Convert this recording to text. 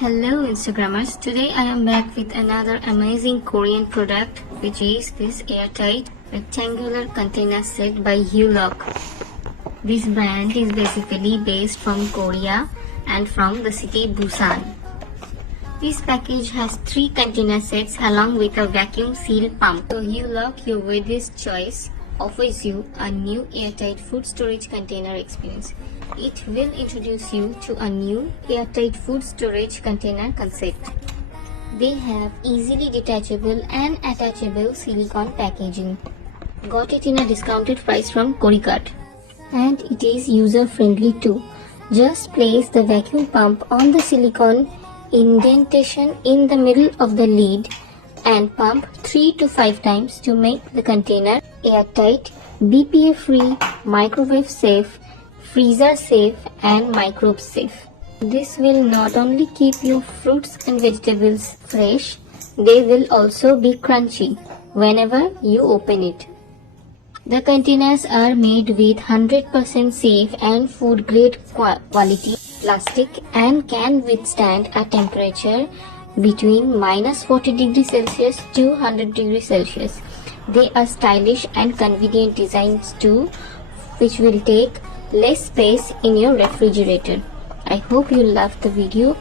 Hello Instagrammers, today I am back with another amazing Korean product which is this airtight rectangular container set by Hulock. This brand is basically based from Korea and from the city Busan. This package has 3 container sets along with a vacuum seal pump. So Hulock, your weirdest choice, offers you a new airtight food storage container experience. It will introduce you to a new airtight food storage container concept. They have easily detachable and attachable silicone packaging. Got it in a discounted price from Koricart. And it is user friendly too. Just place the vacuum pump on the silicone indentation in the middle of the lid and pump 3 to 5 times to make the container airtight, BPA-free, microwave safe, freezer safe and microbe safe. This will not only keep your fruits and vegetables fresh, they will also be crunchy whenever you open it. The containers are made with 100% safe and food grade quality plastic and can withstand a temperature between -40 degrees Celsius to 100 degrees Celsius. They are stylish and convenient designs too, which will take less space in your refrigerator. I hope you loved the video.